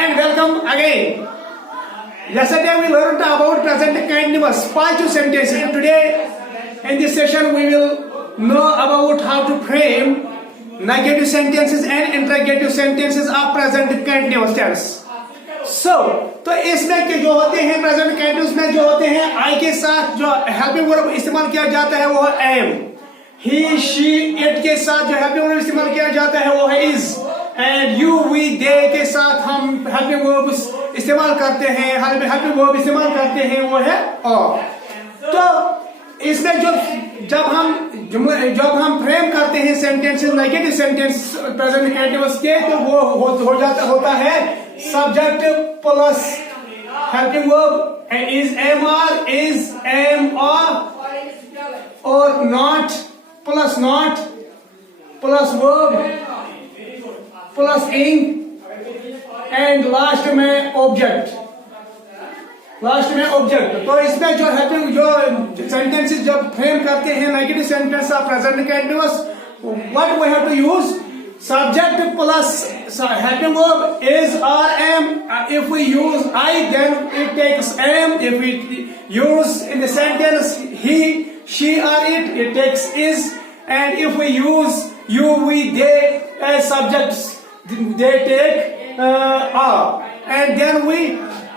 and welcome again. Yesterday we learned about present continuous positive sentences. Today in this session we will know about how to frame negative sentences and interrogative sentences of present continuous tense. तो इसमें के जो होते हैं present continuous में जो होते हैं आई के साथ जो हेल्पिंग वर्ब इस्तेमाल किया जाता है वो है एम. ही शी इट के साथ जो हेल्पिंग वर्ब इस्तेमाल किया जाता है वो है इज. एंड यू वी दे के साथ हम हेल्पिंग वर्ब इस्तेमाल करते हैं हेल्पिंग वर्ब इस्तेमाल करते हैं वो है और. तो इसमें जब हम फ्रेम करते हैं sentences negative sentence present continuous के तो वो होता है subject plus helping verb is am or not plus verb plus ing and last में ऑब्जेक्ट. तो इसमें जो सेंटेंसेस जब फ्रेम करते हैं negative sentence of present continuous what we have to use subject plus helping verb is or am. If we use I then it takes am. If we use in the sentence he she or it takes is. And if we use you we they as subjects they take are. And then we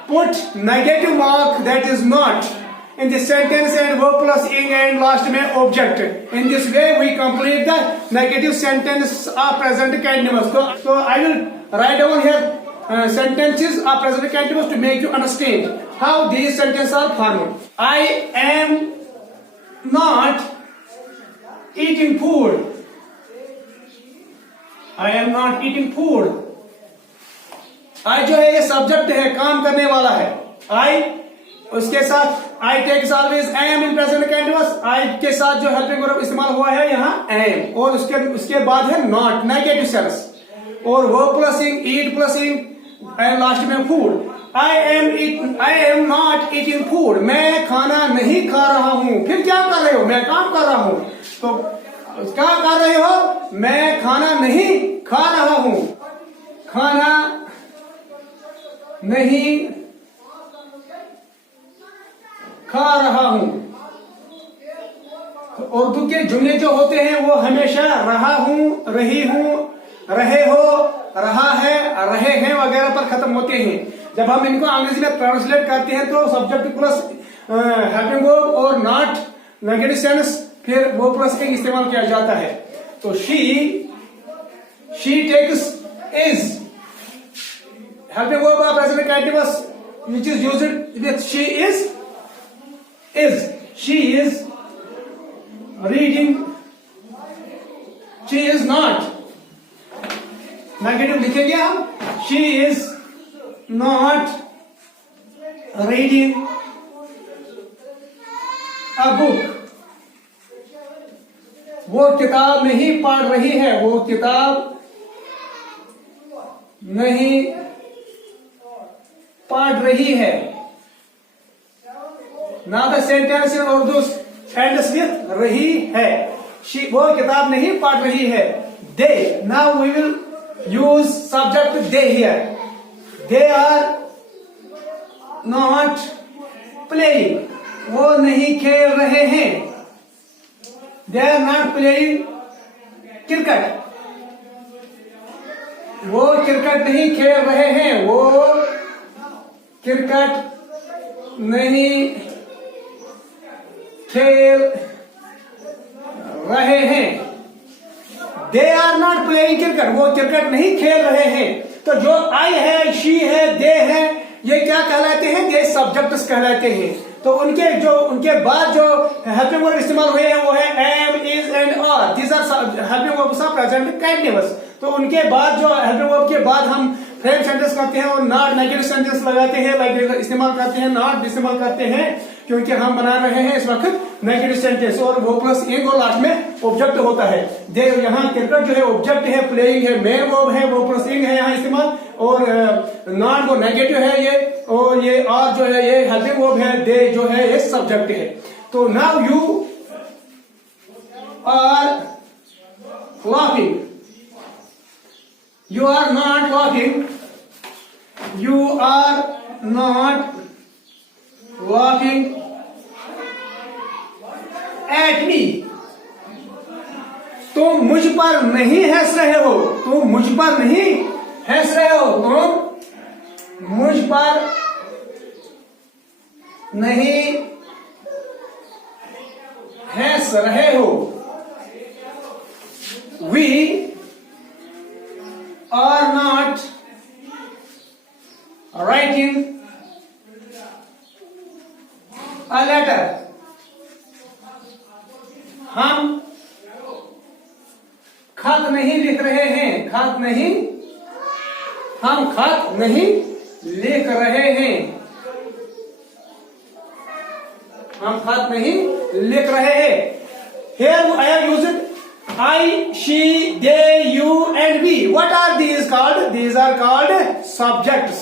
put negative mark that is not in the sentence and verb plus ing and last में object. In this way we complete the negative sentence of present continuous. So I will write down here sentences of present continuous to make you understand how these sentences are formed. I am not eating food. I am not eating food. I जो है ये subject है काम करने वाला है. I उसके साथ I takes always am in present continuous. I के साथ जो हेल्पिंग वर्ब इस्तेमाल हुआ है यहाँ am और उसके बाद है not नेगेटिव सेंस और verb plus ing eat plus ing and last में food. I am not eating food. मैं खाना नहीं खा रहा हूँ. फिर क्या कर रहे हो? मैं काम कर रहा हूँ. तो क्या कर रहे हो? मैं खाना नहीं खा रहा हूँ. खाना नहीं खा रहा हूं. तो उर्दू के जुमले जो होते हैं वो हमेशा रहा हूं, रही हूं, रहे हो, रहा है, रहे हैं वगैरह पर खत्म होते हैं. जब हम इनको अंग्रेजी में ट्रांसलेट करते हैं तो सब्जेक्ट प्लस हेल्पिंग वर्ब और नॉट नेगेटिव सेंस फिर वो प्लस ing इस्तेमाल किया जाता है. तो she takes is helping verb of present continuous which is used with she is she is reading. She is not. Negative लिखेंगे हम. She is not reading a book. वो किताब नहीं पढ़ रही है. वो किताब नहीं पढ़ रही है. Now the sentence in Urdu ends with रही है. वो किताब नहीं पढ़ रही है. They. Now we will use subject they here. They are not playing. वो नहीं खेल रहे हैं. They are not playing cricket. वो क्रिकेट नहीं खेल रहे हैं. वो क्रिकेट नहीं खेल रहे हैं. They are not playing cricket. वो क्रिकेट नहीं खेल रहे हैं. तो जो आई है, शी है, दे है, ये क्या कहलाते हैं? ये सब्जेक्ट्स कहलाते हैं. तो उनके बाद जो हेल्पिंग वर्ब इस्तेमाल हुए हैं वो है am, is and are. These are helping verbs of present continuous. तो उनके बाद जो हेल्पिंग वर्ब के बाद हम फ्रेम सेंटेंस करते हैं और नॉट नेगेटिव सेंटेंस लगाते हैं, लाइक इस्तेमाल करते हैं, नॉट इस्तेमाल करते हैं क्योंकि हम बना रहे हैं इस वक्त नेगेटिव सेंटेंस और वो प्लस ing और लास्ट में ऑब्जेक्ट होता है. दे यहाँ क्रिकेट जो है ऑब्जेक्ट है, प्लेइंग है मेन वर्ब है, वो प्लस ing है यहाँ इस्तेमाल और नॉट वो नेगेटिव है ये और ये आर जो है ये हेल्पिंग वर्ब है, दे जो है ये सब्जेक्ट है. तो now you are laughing. You are not laughing. you are not laughing at me. तुम मुझ पर नहीं हंस रहे हो, तुम मुझ पर नहीं हंस रहे हो, तुम मुझ पर नहीं हंस रहे हो. We are not writing a letter. हम खत नहीं लिख रहे हैं, खत नहीं, हम खत नहीं लिख रहे हैं, हम खत नहीं लिख रहे हैं. Here I have used I, she, they, you and we. What are these called? These are called subjects.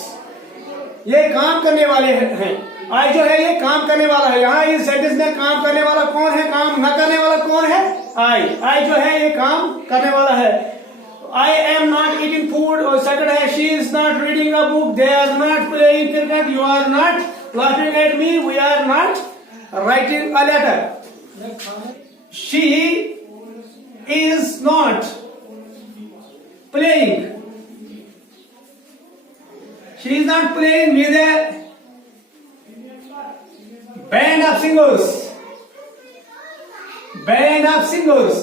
ये काम करने वाले हैं. I जो है ये काम करने वाला है. यहाँ इस सेंटेंस में काम करने वाला कौन है, काम न करने वाला कौन है? I जो है ये काम करने वाला है. I am not eating food. और सेकंड है she is not reading a book. They are not playing cricket. You are not laughing at me. We are not writing a letter. She is not playing. She is not playing with a band of singers. Band of singers.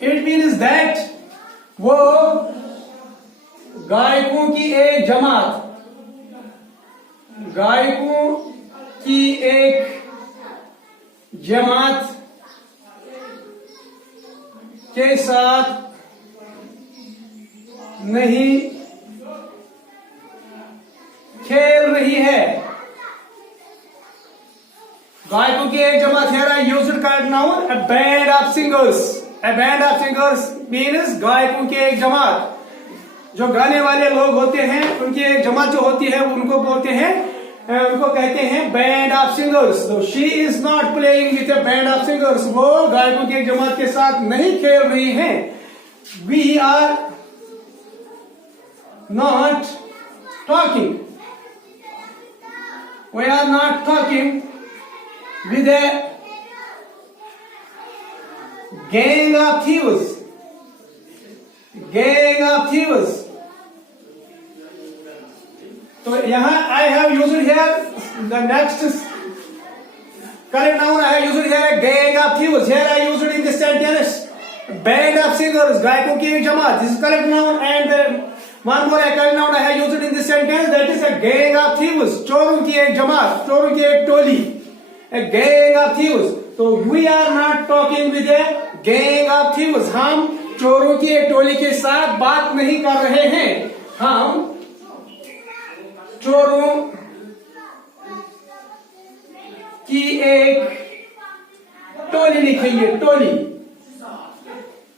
It means that वो गायकों की एक जमात, गायकों की एक जमात के साथ नहीं खेल रही है. गायकों की एक जमात है. I used correct noun a band of singers. A band of singers means गायकों की एक जमात. जो गाने वाले लोग होते हैं उनकी एक जमात जो होती है उनको बोलते हैं, उनको कहते हैं बैंड ऑफ सिंगर्स. तो she is not playing with A band of singers. वो गायकों की एक जमात के साथ नहीं खेल रही हैं. We are not talking. We are not talking with a gang of thieves. Gang of thieves. तो यहां I have used here the next correct noun. I have used here a gang of thieves. Here I used in this sentence band of singers. गायकों की एक जमात. This is correct noun. And one more correct noun I have used in this sentence that is a gang of thieves. चोरों की एक जमात, चोरों की एक टोली. A gang of thieves. तो we are not talking with a gang of thieves. हम चोरों की एक टोली के साथ बात नहीं कर रहे हैं. हम चोरों की एक टोली लिखेंगे, टोली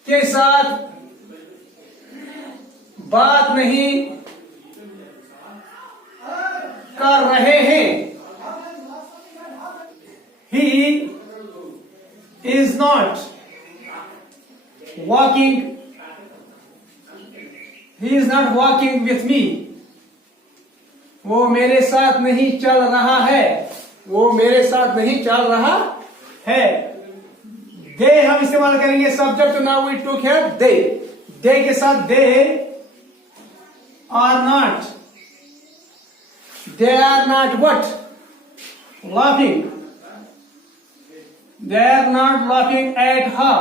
के साथ बात नहीं कर रहे हैं. He is not walking. He is not walking with me. वो मेरे साथ नहीं चल रहा है. वो मेरे साथ नहीं चल रहा है. दे हम इस्तेमाल करेंगे subject. Now we took here they. They के साथ they are not. They are not what? laughing. They are not laughing at her.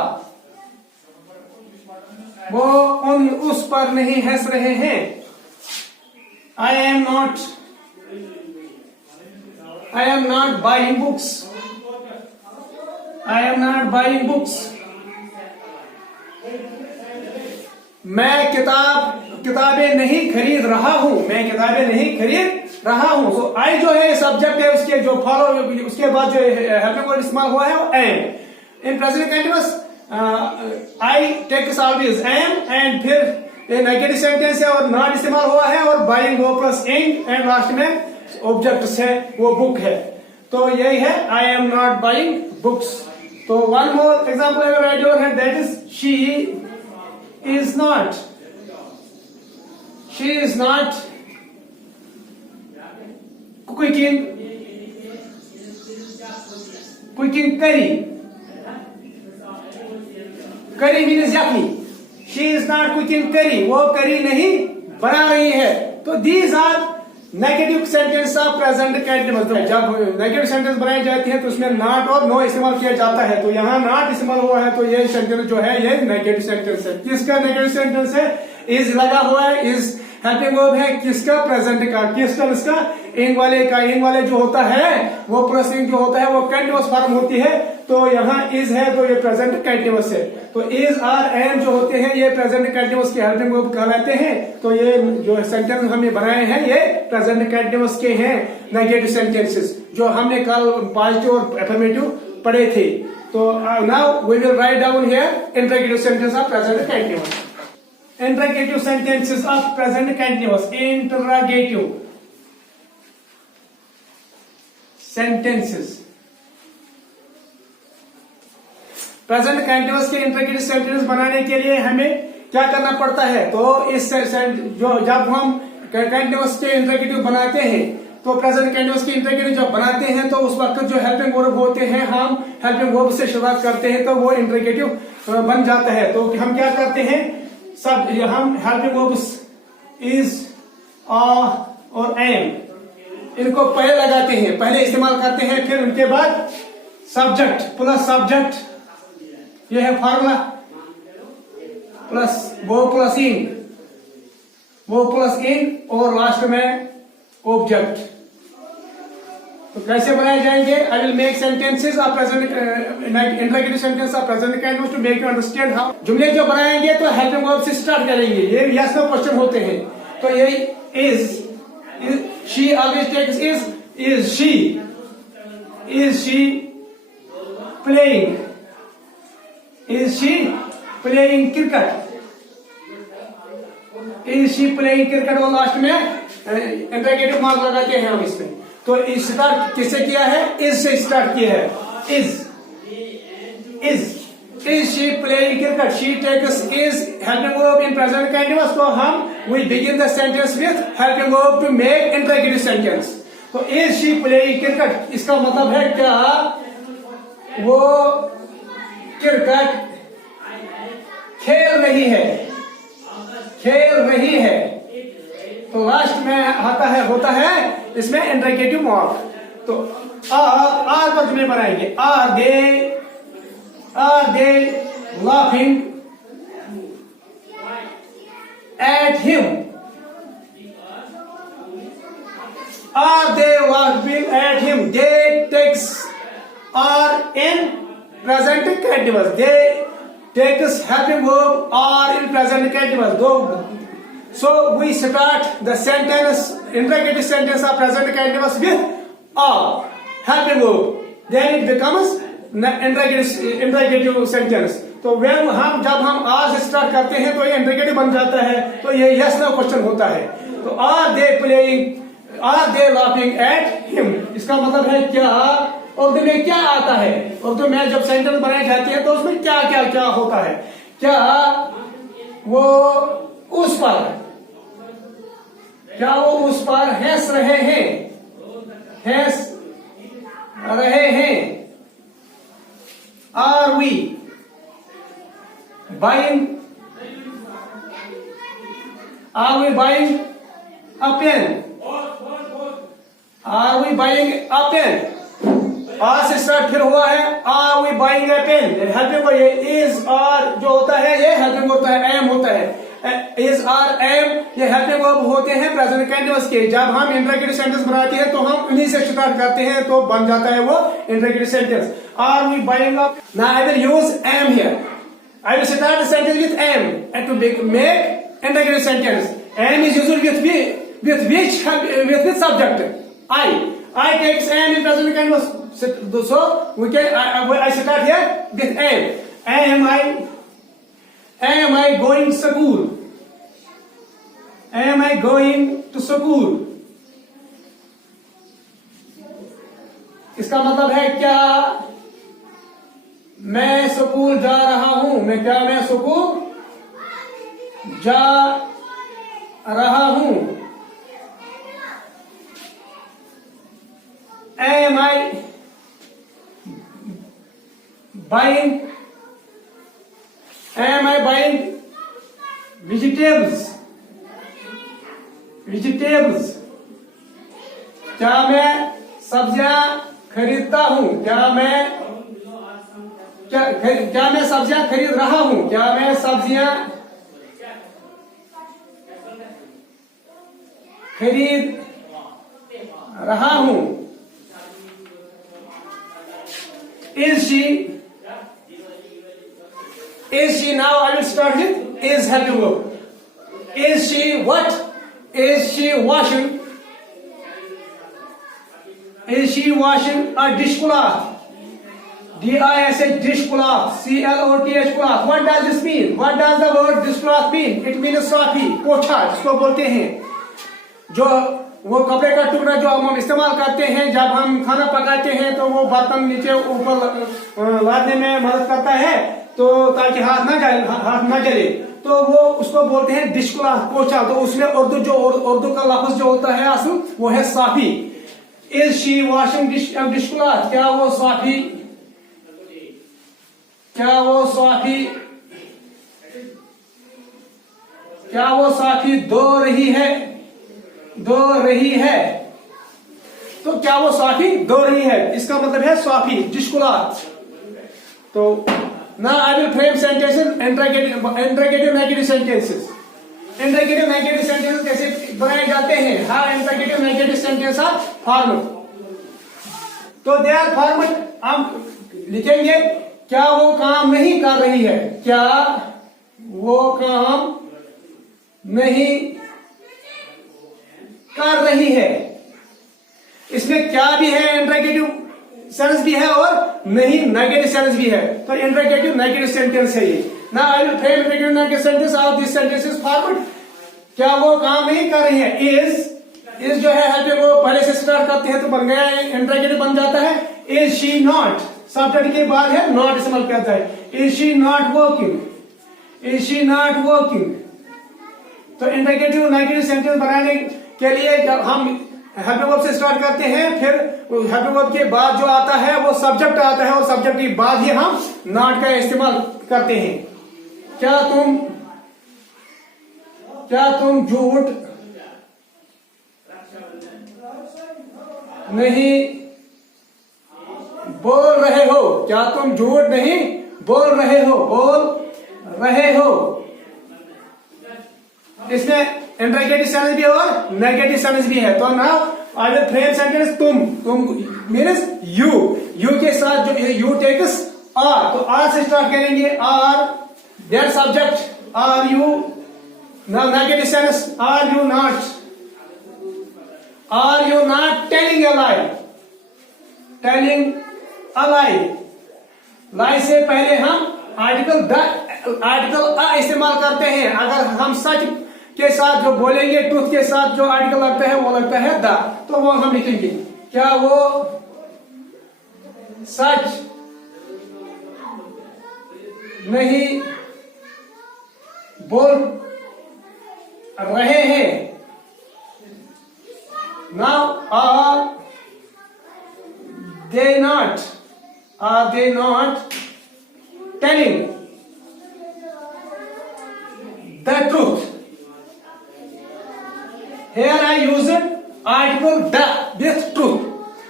वो उस पर नहीं हंस रहे हैं. I am not buying books. I am not buying books. मैं किताबें नहीं खरीद रहा हूं. मैं किताबें नहीं खरीद रहा हूं. तो आई जो है सब्जेक्ट है, उसके जो फॉलो उसके बाद जो हेल्पिंग वर्ड इस्तेमाल हुआ है वो am. In present continuous I takes always am. And फिर नेगेटिव सेंटेंस है और नॉट इस्तेमाल हुआ है. और बाइंग वो प्लस इन. एंड लास्ट में ऑब्जेक्ट है वो बुक है. तो यही है I am not buying books. तो वन मोर एग्जाम्पल अगर राइट योर है that is she is not cooking curry. Curry means yakni. She is not cooking curry. वो curry नहीं बना रही है. तो these are negative sentence of present continuous. जब नेगेटिव सेंटेंस बनाई जाती है तो उसमें नॉट और नो इस्तेमाल किया जाता है. तो यहाँ नॉट इस्तेमाल हुआ है तो ये सेंटेंस जो है ये नेगेटिव सेंटेंस है. किसका नेगेटिव सेंटेंस है? इज लगा हुआ है. इज हेल्पिंग वर्ब है किसका? प्रेजेंट का. किसका? इसका इन वाले का. इन वाले जो होता है वो प्लसिंग जो होता है वो कंटिन्यूअस फॉर्म होती है. तो यहाँ इज है तो ये प्रेजेंट कंटिन्यूअस है. तो इज आर एम जो होते हैं ये प्रेजेंट कंटिन्यूअस के हेल्पिंग वर्ब कहलाते हैं. तो ये जो सेंटेंस हमने बनाए हैं ये प्रेजेंट कंटिन्यूअस के हैं नेगेटिव सेंटेंसेस जो हमने कल पॉजिटिव और एफर्मेटिव पढ़े थे. तो now we will write down here interrogative sentence of present continuous. Interrogative sentences of present continuous. Interrogative sentences. Present continuous के इंटरोगेटिव सेंटेंस बनाने के लिए हमें क्या करना पड़ता है? तो इस जो जब हम कंटिन्यूअस के इंटरोगेटिव बनाते हैं तो प्रेजेंट कंटिन्यूअस के इंटरोगेटिव जब बनाते हैं तो उस वक्त जो हेल्पिंग वर्ब होते हैं हम हेल्पिंग वर्ब से शुरुआत करते हैं तो वो इंटरोगेटिव बन जाता है. तो हम क्या करते हैं? सब हम हेल्पिंग वर्ब्स इज और एम इनको पहले लगाते हैं, पहले इस्तेमाल करते हैं. फिर उनके बाद सब्जेक्ट प्लस सब्जेक्ट ये है फॉर्मूला प्लस वो प्लस इन और लास्ट में ऑब्जेक्ट. तो कैसे बनाए जाएंगे? I will make sentences of present interrogative sentence of present continuous to make you understand how. जुमले जो बनाएंगे तो हेल्पिंग वर्ब से स्टार्ट करेंगे. ये यस नो क्वेश्चन होते हैं. तो ये is she always takes is she playing cricket और लास्ट में इंटरोगेटिव मार्क लगाते हैं हम इसमें. तो स्टार्ट किससे किया है? इज से स्टार्ट किया है. Is she playing cricket. She takes is helping verb in present continuous. तो हम we begin the sentence with helping verb to make interrogative sentence. तो इज शी प्लेइंग क्रिकेट इसका मतलब है क्या वो क्रिकेट खेल रही है. तो लास्ट में होता है इसमें इंटरोगेटिव मार्क. तो आर पर जुमले बनाएंगे. Are they laughing at him. Are they laughing at him. They takes are in present continuous. They takes helping verb are in present continuous. So we start the sentence, interrogative sentence of present continuous with are helping verb. Then it becomes interrogative sentence. तो जब हम are से start करते हैं तो ये interrogative बन जाता है. तो ये yes no question होता है. तो are they laughing at him इसका मतलब है क्या उर्दू में क्या आता है. उर्दू में जब सेंटेंस बनाई जाती है तो उसमें क्या क्या क्या होता है. क्या वो उस पर हंस रहे हैं. Are we buying a pen. Are से स्टार्ट फिर हुआ है. Are we buying a pen. Helping verb ये इज आर जो होता है ये हेल्पिंग होता है. एम होता है. इज आर एम ये हेल्पिंग वर्ब होते हैं प्रेजेंट कंटिन्यूअस के. जब हम इंटरोगेटिव सेंटेंस बनाते हैं तो हम उन्हीं से स्टार्ट करते हैं तो बन जाता है वो interrogative sentence. Are we buying up. Now I will use am here. I will start the sentence with am and to make interrogative sentence. Am is used with subject. I takes am in present continuous. So we can I start here with am. Am I going to school? Am I going to school? इसका मतलब है क्या मैं school जा रहा हूं. मैं school जा रहा हूं. buying? Am I buying vegetables? Vegetables. क्या मैं सब्जियां खरीदता हूं? क्या मैं सब्जियां खरीद रहा हूं? क्या मैं सब्जियां खरीद रहा हूं? Is she? Now I will start with is helping verb. Is she what? Is she washing? Is she washing a dishcloth? D-I-S-H, dishcloth. C-L-O-T-H, cloth. What does this mean? What does the word dishcloth mean? It means साफी, पोछा, जिसको बोलते हैं जो वो कपड़े का टुकड़ा जो हम इस्तेमाल करते हैं जब हम खाना पकाते हैं तो वो बर्तन नीचे ऊपर लादने में मदद करता है तो ताकि हाथ ना जले तो वो उसको बोलते हैं डिशक्लॉथ, पोछा। तो उसमें उर्दू का लफ्ज जो होता है असल वो है साफी। Is she washing dishcloth? क्या वो साफी धो रही है? तो क्या वो साफी धो रही है इसका मतलब है साफी, डिशक्लॉथ। तो now I will frame sentences interrogative negative sentences. Interrogative negative sentences कैसे बनाए जाते हैं? How interrogative negative sentences are formed? तो they are formed, हम लिखेंगे क्या वो काम नहीं कर रही है? क्या वो काम नहीं कर रही है? इसमें क्या भी है, इंटरोगेटिव सेंस भी है और नहीं नेगेटिव सेंस भी है। तो इंटरोगेटिव नेगेटिव सेंटेंस है ये। Now I will frame interrogative negative sentence of this sentence is forward. क्या वो काम नहीं कर रही है? इज जो है हेल्पिंग वो पहले से स्टार्ट करते हैं तो बन गया, इंटरोगेटिव बन जाता है। इज शी नॉट, सब्जेक्ट के बाद है नॉट इस्तेमाल करता है। Is she not working? Is she not working? तो इंटरोगेटिव नेगेटिव सेंटेंस बनाने के लिए जब हम हेल्पिंग वर्ब से स्टार्ट करते हैं फिर हेल्पिंग वर्ब के बाद जो आता है वो सब्जेक्ट आता है और सब्जेक्ट के बाद ही हम नॉट का इस्तेमाल करते हैं। क्या तुम झूठ नहीं बोल रहे हो? क्या तुम झूठ नहीं बोल रहे हो? इसमें इंटरोगेटिव सेंटेंस भी है और नेगेटिव सेंटेंस भी है। तो now I will frame sentence तुम मीन्स यू के साथ जो यू टेक्स आर, तो आर से स्टार्ट करेंगे। Are that subject, are you. Now negative sentence, are you not telling a lie? Lie से पहले हम आर्टिकल अ इस्तेमाल करते हैं। अगर हम सच के साथ जो बोलेंगे, ट्रूथ के साथ जो आर्टिकल लगता है वो लगता है द, तो वो हम लिखेंगे क्या वो सच नहीं बोल रहे हैं? Now are they not telling the truth? Here I use article the with truth.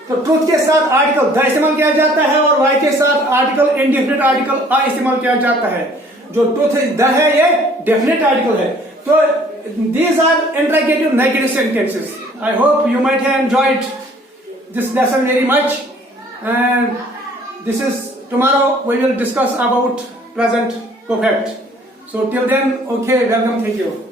तो ट्रूथ के साथ आर्टिकल द इस्तेमाल किया जाता है और वाई के साथ आर्टिकल इंडेफिनिट आर्टिकल अ इस्तेमाल किया जाता है। जो ट्रूथ द है ये डेफिनेट आर्टिकल है। तो these are interrogative negative sentences. I hope you might have enjoyed this lesson very much. And this is tomorrow we will discuss about present perfect. So till then, okay, welcome, thank you.